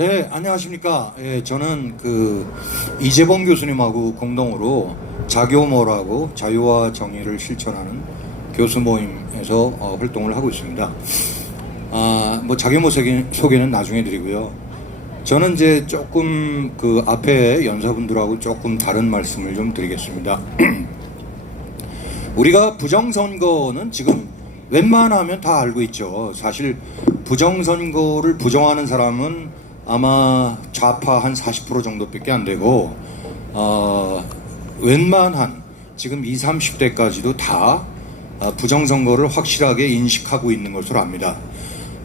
네, 안녕하십니까. 예, 저는 이재봉 교수님하고 공동으로 자교모라고 자유와 정의를 실천하는 교수 모임에서 활동을 하고 있습니다. 자교모 소개는 나중에 드리고요. 저는 이제 조금 앞에 연사분들하고 조금 다른 말씀을 좀 드리겠습니다. 우리가 부정선거는 지금 웬만하면 다 알고 있죠. 사실 부정선거를 부정하는 사람은 아마 좌파 한 40% 정도밖에 안 되고 웬만한 지금 20, 30대까지도 다 부정선거를 확실하게 인식하고 있는 것으로 압니다.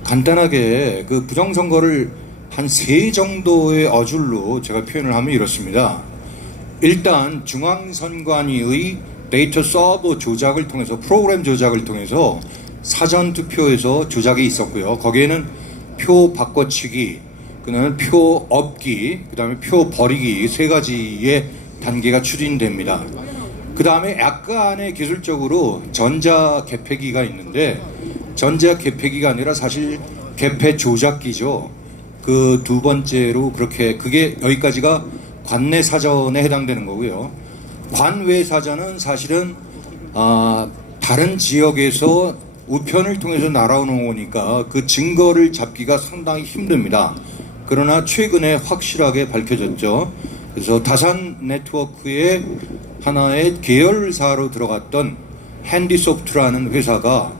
간단하게 그 부정선거를 한 세 정도의 어줄로 제가 표현을 하면 이렇습니다. 일단 중앙선관위의 데이터 서버 조작을 통해서 프로그램 조작을 통해서 사전투표에서 조작이 있었고요. 거기에는 표 바꿔치기, 그다음에 표 업기, 그다음에 표 버리기 세 가지의 단계가 추진됩니다. 그다음에 약간의 기술적으로 전자 개폐기가 있는데 전자 개폐기가 아니라 사실 개폐 조작기죠. 그 두 번째로 그게 여기까지가 관내 사전에 해당되는 거고요. 관외 사전은 사실은 다른 지역에서 우편을 통해서 날아오는 거니까 그 증거를 잡기가 상당히 힘듭니다. 그러나 최근에 확실하게 밝혀졌죠. 그래서 다산 네트워크의 하나의 계열사로 들어갔던 핸디소프트라는 회사가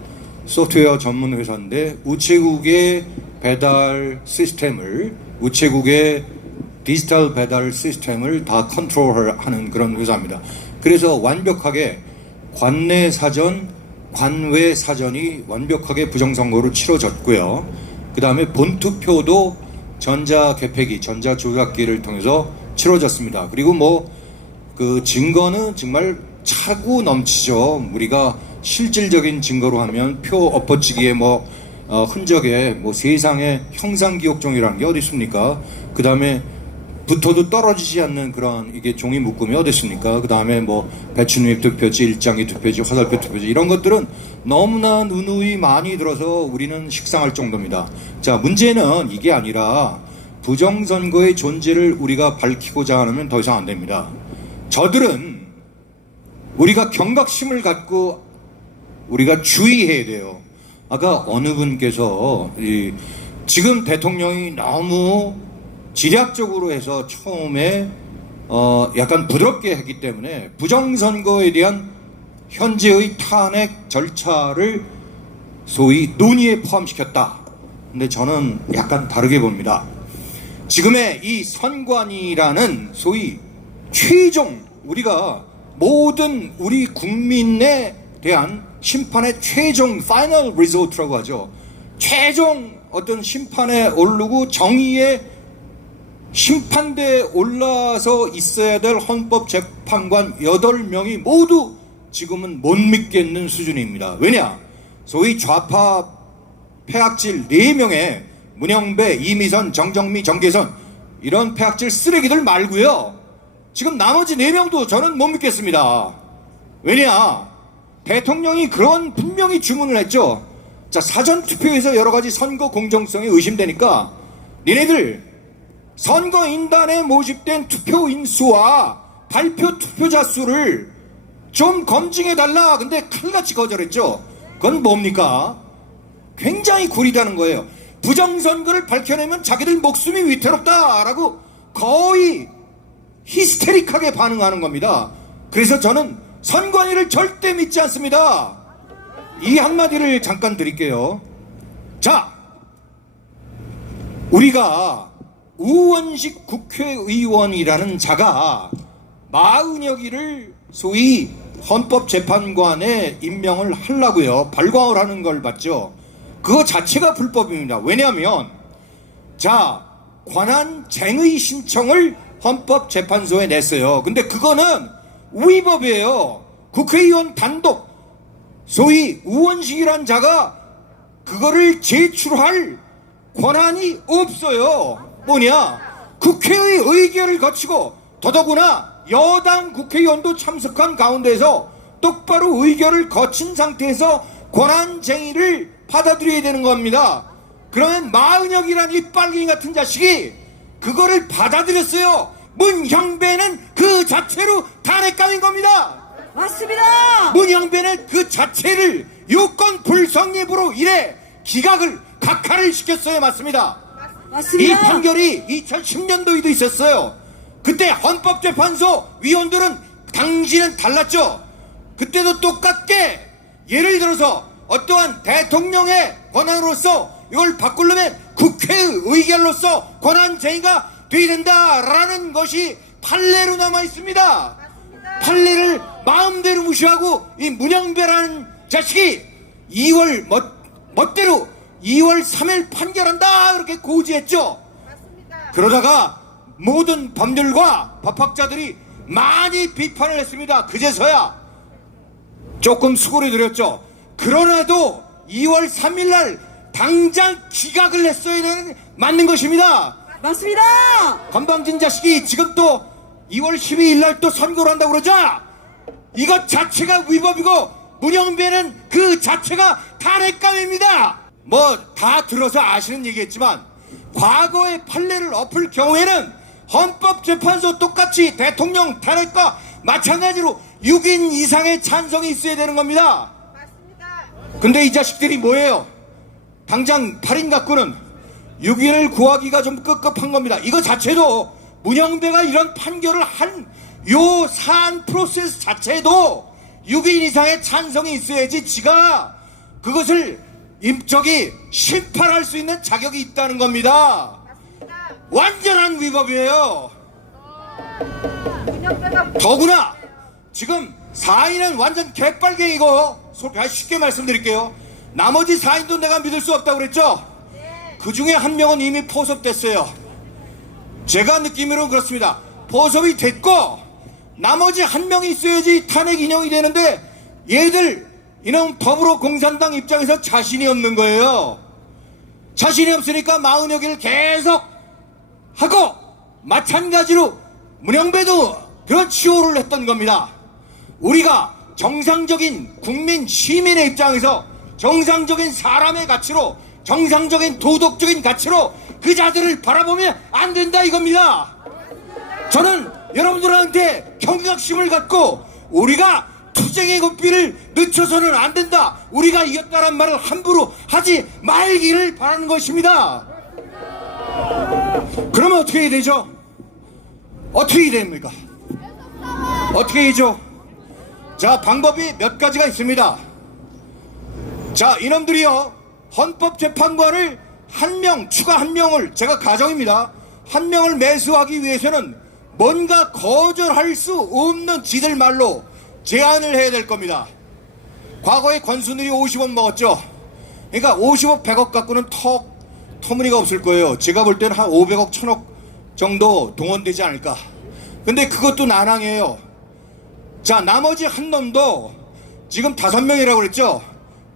소프트웨어 전문 회사인데 우체국의 배달 시스템을, 우체국의 디지털 배달 시스템을 다 컨트롤하는 그런 회사입니다. 그래서 완벽하게 관내 사전, 관외 사전이 완벽하게 부정선거로 치러졌고요. 그 다음에 본투표도 전자 개폐기, 전자 조작기를 통해서 치러졌습니다. 그리고 그 증거는 정말 차고 넘치죠. 우리가 실질적인 증거로 하면 표 엎어치기에 흔적에 세상에 형상기억종이라는 게 어디 있습니까? 그 다음에 붙어도 떨어지지 않는 그런 이게 종이 묶음이 어디 있습니까? 그 다음에 배추누입 투표지, 일장기 투표지, 화살표 투표지 이런 것들은 너무나 누누이 많이 들어서 우리는 식상할 정도입니다. 자, 문제는 이게 아니라 부정선거의 존재를 우리가 밝히고자 하면 더 이상 안 됩니다. 저들은 우리가 경각심을 갖고 우리가 주의해야 돼요. 아까 어느 분께서 지금 대통령이 너무 지략적으로 해서 처음에 약간 부드럽게 했기 때문에 부정선거에 대한 현재의 탄핵 절차를 소위 논의에 포함시켰다. 근데 저는 약간 다르게 봅니다. 지금의 이 선관위라는 소위 최종, 우리가 모든 우리 국민에 대한 심판의 최종 파이널 리조트라고 하죠. 최종 어떤 심판에 오르고 정의의 심판대에 올라서 있어야 될 헌법재판관 8명이 모두 지금은 못 믿겠는 수준입니다. 왜냐? 소위 좌파 폐악질 4명의 문영배, 이미선, 정정미, 정계선 이런 폐악질 쓰레기들 말고요. 지금 나머지 4명도 저는 못 믿겠습니다. 왜냐? 대통령이 그런 분명히 주문을 했죠. 자, 사전투표에서 여러가지 선거 공정성이 의심되니까 니네들 선거인단에 모집된 투표인 수와 발표 투표자 수를 좀 검증해달라. 근데 칼같이 거절했죠. 그건 뭡니까? 굉장히 구리다는 거예요. 부정선거를 밝혀내면 자기들 목숨이 위태롭다라고 거의 히스테릭하게 반응하는 겁니다. 그래서 저는 선관위를 절대 믿지 않습니다. 이 한마디를 잠깐 드릴게요. 자, 우리가 우원식 국회의원이라는 자가 마은혁이를 소위 헌법재판관에 임명을 하려고요. 발광을 하는 걸 봤죠. 그거 자체가 불법입니다. 왜냐하면 권한쟁의 신청을 헌법재판소에 냈어요. 근데 그거는 위법이에요. 국회의원 단독 소위 우원식이란 자가 그거를 제출할 권한이 없어요. 뭐냐? 국회의 의결을 거치고 더더구나 여당 국회의원도 참석한 가운데서 똑바로 의결을 거친 상태에서 권한쟁의를 받아들여야 되는 겁니다. 그러면 마은혁이란 이 빨갱이 같은 자식이 그거를 받아들였어요. 문형배는 그 자체로 탄핵감인 겁니다. 맞습니다. 문형배는 그 자체를 요건 불성립으로 인해 기각을 각하를 시켰어요. 맞습니다. 맞습니다. 이 판결이 2010년도에도 있었어요. 그때 헌법재판소 위원들은 당시는 달랐죠. 그때도 똑같게 예를 들어서 어떠한 대통령의 권한으로서 이걸 바꾸려면 국회의 의결로서 권한쟁의가 돼야 된다라는 것이 판례로 남아 있습니다. 판례를 마음대로 무시하고 이 문형배라는 자식이 2월 멋대로 2월 3일 판결한다 그렇게 고지했죠. 그러다가 모든 법률과 법학자들이 많이 비판을 했습니다. 그제서야 조금 수고를 들였죠. 그러나도 2월 3일 날 당장 기각을 했어야 되는 맞는 것입니다. 맞습니다. 건방진 자식이 지금 또 2월 12일 날 또 선고를 한다고 그러자 이것 자체가 위법이고 문형배는 그 자체가 탄핵감입니다. 뭐 다 들어서 아시는 얘기겠지만 과거의 판례를 엎을 경우에는 헌법재판소 똑같이 대통령 탄핵과 마찬가지로 6인 이상의 찬성이 있어야 되는 겁니다. 근데 이 자식들이 뭐예요? 당장 8인 갖고는 6인을 구하기가 좀 급급한 겁니다. 이거 자체도 문형배가 이런 판결을 한 요 사안 프로세스 자체도 6인 이상의 찬성이 있어야지 지가 그것을 심판할 수 있는 자격이 있다는 겁니다. 완전한 위법이에요. 더구나 지금 4인은 완전 개빨갱이고 쉽게 말씀드릴게요. 나머지 4인도 내가 믿을 수 없다고 그랬죠? 그 중에 한 명은 이미 포섭됐어요. 제가 느낌으로는 그렇습니다. 포섭이 됐고 나머지 한 명이 있어야지 탄핵 인용이 되는데 얘들 이놈 더불어공산당 입장에서 자신이 없는 거예요. 자신이 없으니까 40여기를 계속 하고 마찬가지로 문형배도 그런 치호를 했던 겁니다. 우리가 정상적인 국민 시민의 입장에서 정상적인 사람의 가치로 정상적인 도덕적인 가치로 그 자들을 바라보면 안 된다 이겁니다. 저는 여러분들한테 경각심을 갖고 우리가 투쟁의 고삐를 늦춰서는 안 된다. 우리가 이겼다는 말을 함부로 하지 말기를 바라는 것입니다. 그러면 어떻게 해야 되죠? 어떻게 해야 됩니까? 어떻게 해야죠? 자, 방법이 몇 가지가 있습니다. 자, 이놈들이요 헌법재판관을 추가 한 명을 제가 가정입니다. 한 명을 매수하기 위해서는 뭔가 거절할 수 없는 지들 말로 제안을 해야 될 겁니다. 과거에 권순일이 50억 먹었죠. 그러니까 50억 100억 갖고는 터무니가 없을 거예요. 제가 볼 때는 한 500억 1000억 정도 동원되지 않을까. 근데 그것도 난항이에요. 자, 나머지 한 놈도 지금 5명이라고 그랬죠.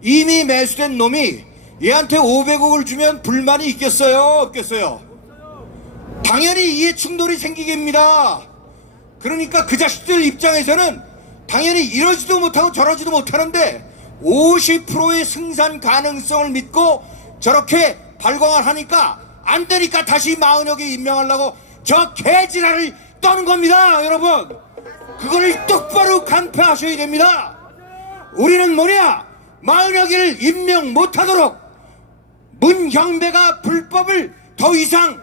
이미 매수된 놈이 얘한테 500억을 주면 불만이 있겠어요? 없겠어요? 당연히 이해 충돌이 생기겠습니다. 그러니까 그 자식들 입장에서는 당연히 이러지도 못하고 저러지도 못하는데 50%의 승산 가능성을 믿고 저렇게 발광을 하니까 안 되니까 다시 40여개 임명하려고 저 개지랄을 떠는 겁니다. 여러분 그거를 똑바로 간파하셔야 됩니다. 우리는 뭐냐 40여개를 임명 못하도록 문형배가 불법을 더 이상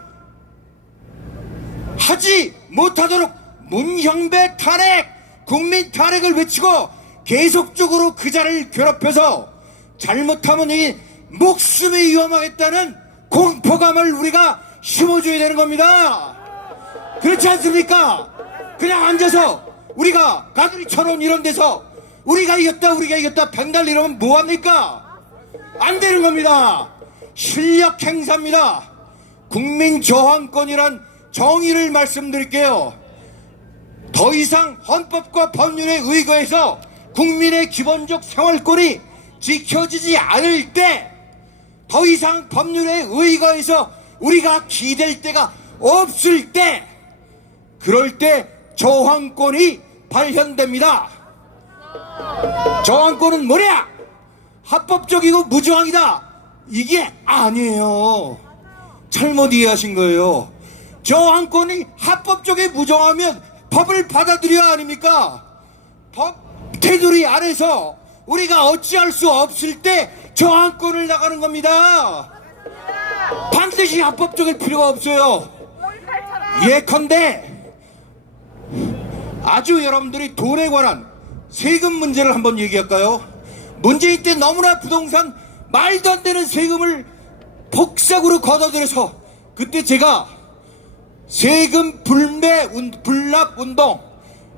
하지 못하도록 문형배 탄핵 국민 탄핵을 외치고 계속적으로 그 자를 괴롭혀서 잘못하면 이 목숨이 위험하겠다는 공포감을 우리가 심어줘야 되는 겁니다. 그렇지 않습니까? 그냥 앉아서 우리가 가두리 천원 이런 데서 우리가 이겼다 백날 이러면 뭐합니까? 안 되는 겁니다. 실력 행사입니다. 국민 저항권이란 정의를 말씀드릴게요. 더 이상 헌법과 법률에 의거해서 국민의 기본적 생활권이 지켜지지 않을 때 더 이상 법률에 의거해서 우리가 기댈 때가 없을 때 그럴 때 저항권이 발현됩니다. 저항권은 뭐냐? 합법적이고 무저항이다. 이게 아니에요. 잘못 이해하신 거예요. 저항권이 합법적에 무정하면 법을 받아들여야 아닙니까? 법 테두리 안에서 우리가 어찌할 수 없을 때 저항권을 나가는 겁니다. 반드시 합법적일 필요가 없어요. 예컨대 아주 여러분들이 돈에 관한 세금 문제를 한번 얘기할까요? 문재인 때 너무나 부동산 말도 안 되는 세금을 복싹으로 걷어들여서 그때 제가 세금 불납 운동,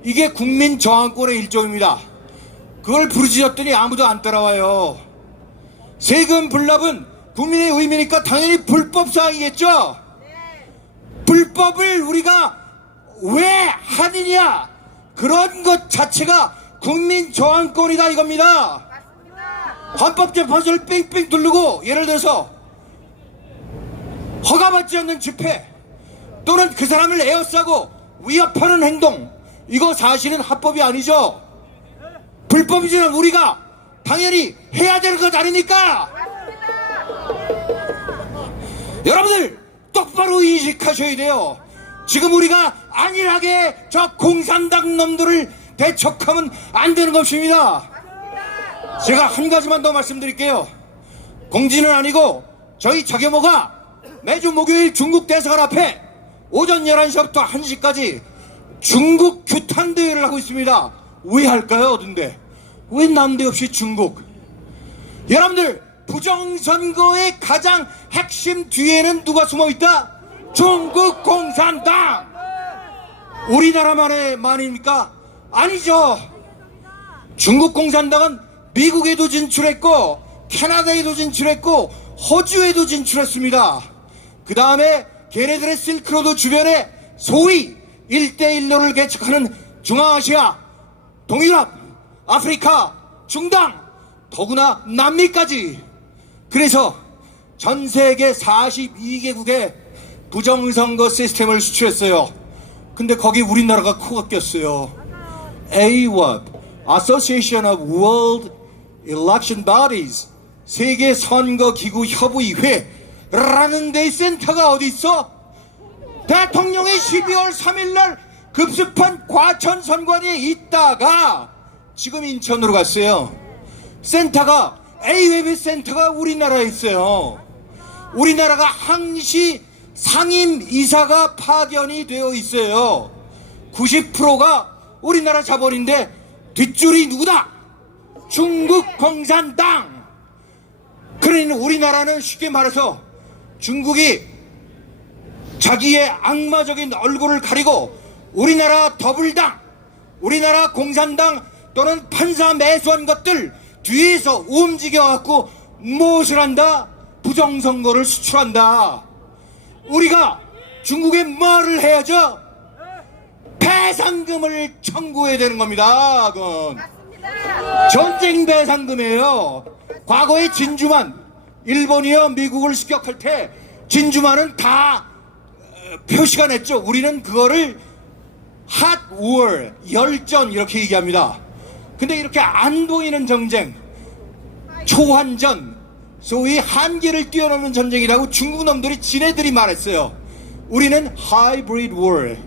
이게 국민 저항권의 일종입니다. 그걸 부르짖었더니 아무도 안 따라와요. 세금 불납은 국민의 의미니까 당연히 불법 사항이겠죠. 불법을 우리가 왜 하느냐, 그런 것 자체가 국민 저항권이다 이겁니다. 헌법재판소를 뺑뺑 두르고 예를 들어서 허가받지 않는 집회 또는 그 사람을 에워싸고 위협하는 행동, 이거 사실은 합법이 아니죠. 불법이지만 우리가 당연히 해야 되는 것 아닙니까? 여러분들 똑바로 인식하셔야 돼요. 지금 우리가 안일하게 저 공산당 놈들을 대척하면 안 되는 것입니다. 제가 한 가지만 더 말씀드릴게요. 공지는 아니고 저희 자교모가 매주 목요일 중국 대사관 앞에 오전 11시부터 1시까지 중국 규탄 대회를 하고 있습니다. 왜 할까요? 어딘데? 왜 난데없이 중국? 여러분들, 부정선거의 가장 핵심 뒤에는 누가 숨어있다? 중국 공산당! 우리나라만의 말입니까? 아니죠. 중국 공산당은 미국에도 진출했고 캐나다에도 진출했고 호주에도 진출했습니다. 그 다음에 걔네들의 실크로드 주변에 소위 1대1로를 개척하는 중앙아시아, 동유럽, 아프리카, 중당, 더구나 남미까지. 그래서 전 세계 42개국에 부정선거 시스템을 수출했어요. 근데 거기 우리나라가 코가 꼈어요. AWOB, Association of World Election Bodies, 세계 선거기구 협의회라는 데 센터가 어디 있어? 대통령이 12월 3일날 급습한 과천 선관위에 있다가 지금 인천으로 갔어요. 센터가, AWOB 센터가 우리나라에 있어요. 우리나라가 항시 상임 이사가 파견이 되어 있어요. 90%가 우리나라 자본인데 뒷줄이 누구다? 중국 공산당. 그러니 우리나라는 쉽게 말해서 중국이 자기의 악마적인 얼굴을 가리고 우리나라 더불당, 우리나라 공산당 또는 판사 매수한 것들 뒤에서 움직여갖고 무엇을 한다? 부정선거를 수출한다. 우리가 중국에 뭐를 해야죠? 배상금을 청구해야 되는 겁니다. 그건 전쟁 배상금이에요. 과거에 진주만, 일본이요 미국을 습격할 때 진주만은 다 표시가 냈죠. 우리는 그거를 hot war, 열전 이렇게 얘기합니다. 근데 이렇게 안 보이는 전쟁, 초환전, 소위 한계를 뛰어넘는 전쟁이라고 중국 놈들이 지네들이 말했어요. 우리는 hybrid war.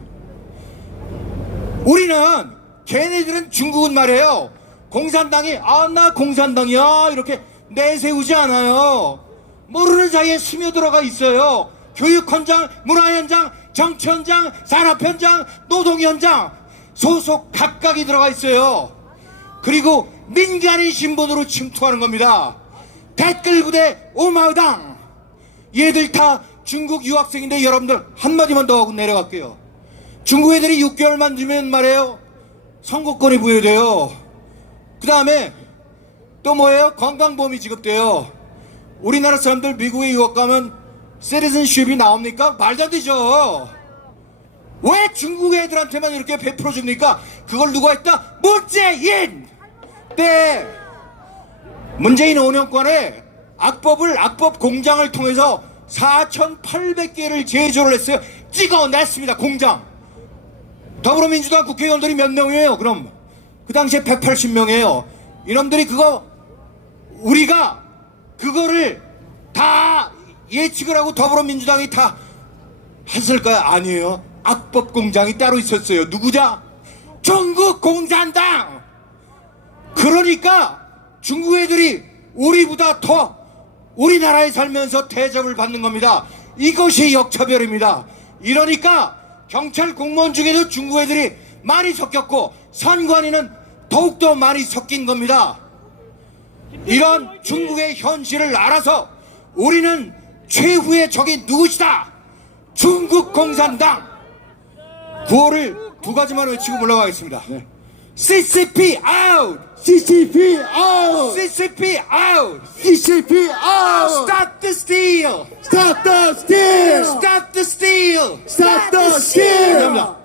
우리는, 걔네들은 중국은 말이에요, 공산당이 나 공산당이야 이렇게 내세우지 않아요. 모르는 사이에 스며들어가 있어요. 교육현장, 문화현장, 정치현장, 산업현장, 노동현장 소속 각각이 들어가 있어요. 그리고 민간인 신분으로 침투하는 겁니다. 댓글부대 오마우당, 얘들 다 중국 유학생인데 여러분들 한마디만 더 하고 내려갈게요. 중국 애들이 6개월만 주면 말이에요, 선거권이 부여돼요. 그 다음에 또 뭐예요? 건강보험이 지급돼요. 우리나라 사람들 미국에 유학 가면 시티즌십이 나옵니까? 말도 안 되죠. 왜 중국 애들한테만 이렇게 베풀어 줍니까? 그걸 누가 했다? 문재인! 때 문재인 5년간에 악법 공장을 통해서 4,800개를 제조를 했어요. 찍어냈습니다. 공장. 더불어민주당 국회의원들이 몇 명이에요? 그럼 그 당시에 180명이에요. 이놈들이 그거, 우리가 그거를 다 예측을 하고 더불어민주당이 다 했을까요? 아니에요. 악법 공장이 따로 있었어요. 누구냐? 중국 공산당. 그러니까 중국 애들이 우리보다 더 우리나라에 살면서 대접을 받는 겁니다. 이것이 역차별입니다. 이러니까 경찰 공무원 중에도 중국 애들이 많이 섞였고 선관위는 더욱더 많이 섞인 겁니다. 이런 중국의 현실을 알아서 우리는 최후의 적이 누구시다? 중국 공산당. 구호를 두 가지만 외치고 물러가겠습니다. CCP out! CCP out! CCP out! CCP out! Stop the steal! Stop the steal! Stop the steal! Stop the steal! 감사합니다.